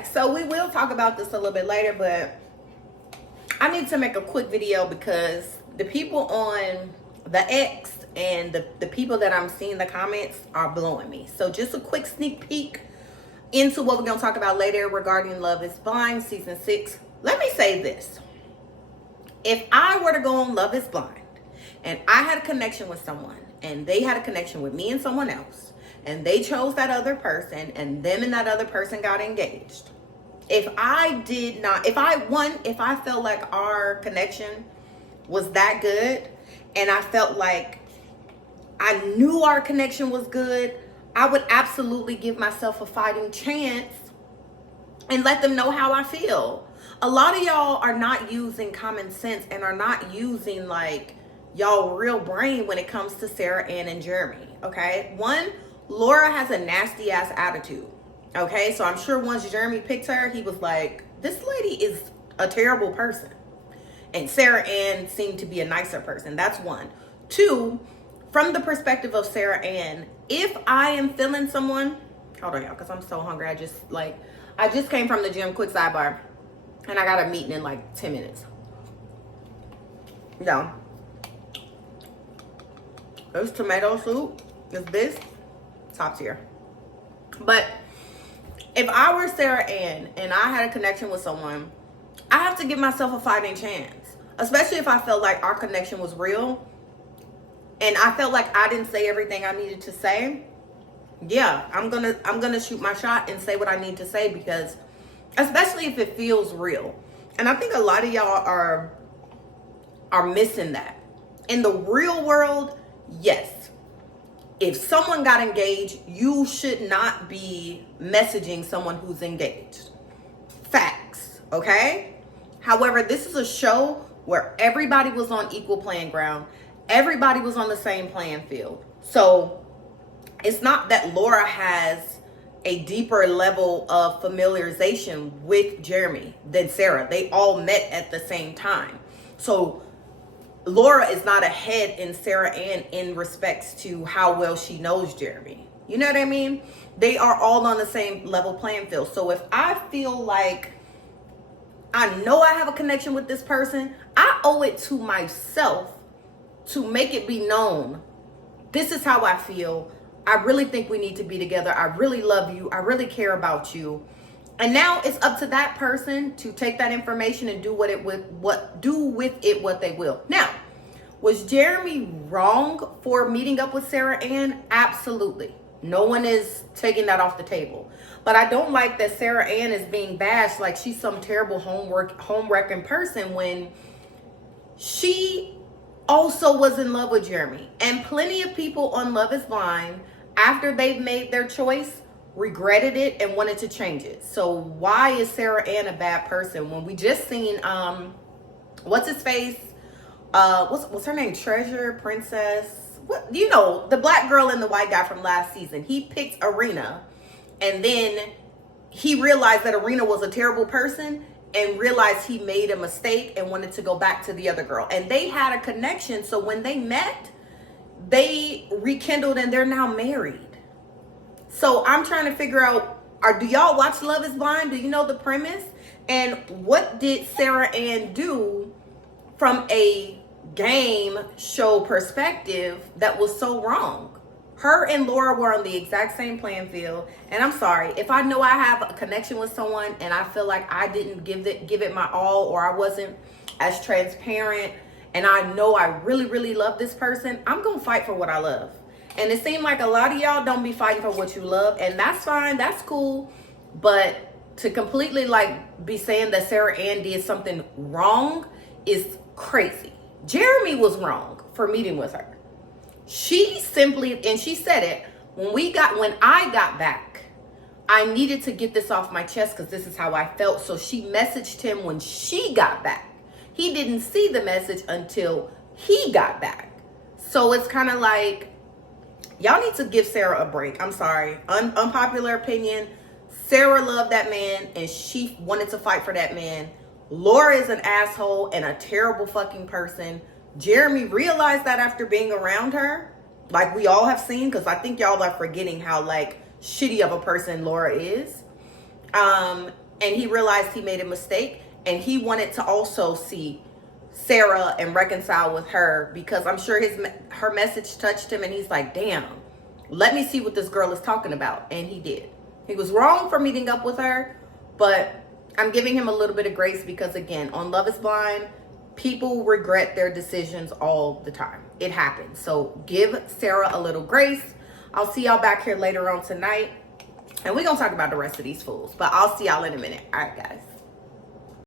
Okay, so we will talk about this a little bit later, but I need to make a quick video because the people on the X and the people that I'm seeing the comments are blowing me. So just a quick sneak peek into what we're going to talk about later regarding Love is Blind season 6. Let me say this. If I were to go on Love is Blind and I had a connection with someone and they had a connection with me and someone else and they chose that other person and them and that other person got engaged, if I felt like our connection was that good and I felt like I knew our connection was good, I would absolutely give myself a fighting chance and let them know how I feel. A lot of y'all are not using common sense and are not using like y'all real brain when it comes to SaraAnne and Jeremy, okay? One, Laura has a nasty ass attitude, okay? So I'm sure once Jeremy picked her, he was like, this lady is a terrible person. And SaraAnne seemed to be a nicer person. That's one. Two, from the perspective of SaraAnne, if I am feeling someone, hold on y'all, because I'm so hungry. I just came from the gym, quick sidebar, and I got a meeting in like 10 minutes. No. This tomato soup is this top tier. But if I were SaraAnne and I had a connection with someone, I have to give myself a fighting chance, especially if I felt like our connection was real and I felt like I didn't say everything I needed to say. Yeah, I'm gonna shoot my shot and say what I need to say, because especially if it feels real. And I think a lot of y'all are missing that. In the real world, yes, if someone got engaged, you should not be messaging someone who's engaged. Facts, okay? However, this is a show where everybody was on equal playing ground. Everybody was on the same playing field. So it's not that Laura has a deeper level of familiarization with Jeremy than Sarah. They all met at the same time. So Laura is not ahead in SaraAnne in respects to how well she knows Jeremy. You know what I mean? They are all on the same level playing field. So if I feel like I know I have a connection with this person, I owe it to myself to make it be known, this is how I feel. I really think we need to be together. I really love you. I really care about you. And now it's up to that person to take that information and do with it what they will. Now, was Jeremy wrong for meeting up with SaraAnne? Absolutely. No one is taking that off the table. But I don't like that SaraAnne is being bashed like she's some terrible home wrecking person when she also was in love with Jeremy. And plenty of people on Love is Blind, after they've made their choice, regretted it and wanted to change it. So why is SaraAnne a bad person when we just seen what's his face? What's her name? Treasure Princess? What, you know, the black girl and the white guy from last season. He picked Arena, and then he realized that Arena was a terrible person and realized he made a mistake and wanted to go back to the other girl. And they had a connection. So when they met, they rekindled and they're now married. So I'm trying to figure out, do y'all watch Love is Blind? Do you know the premise? And what did SaraAnne do from a game show perspective that was so wrong? Her and Laura were on the exact same playing field. And I'm sorry, if I know I have a connection with someone and I feel like I didn't give it my all, or I wasn't as transparent, and I know I really, really love this person, I'm going to fight for what I love. And it seemed like a lot of y'all don't be fighting for what you love, and that's fine, that's cool. But to completely like be saying that SaraAnne did something wrong is crazy. Jeremy was wrong for meeting with her. She simply, and she said it, when I got back, I needed to get this off my chest because this is how I felt. So she messaged him when she got back. He didn't see the message until he got back. So it's kind of like, y'all need to give Sarah a break. I'm sorry. Unpopular opinion. Sarah loved that man and she wanted to fight for that man. Laura is an asshole and a terrible fucking person. Jeremy realized that after being around her, like we all have seen, because I think y'all are forgetting how like shitty of a person Laura is. and he realized he made a mistake, and he wanted to also see Sarah and reconcile with her, because I'm sure her message touched him, and he's like, damn, let me see what this girl is talking about. And he did. He was wrong for meeting up with her, but I'm giving him a little bit of grace because, again, on Love is Blind, people regret their decisions all the time. It happens. So give Sarah a little grace. I'll see y'all back here later on tonight, and we're going to talk about the rest of these fools, but I'll see y'all in a minute. All right, guys.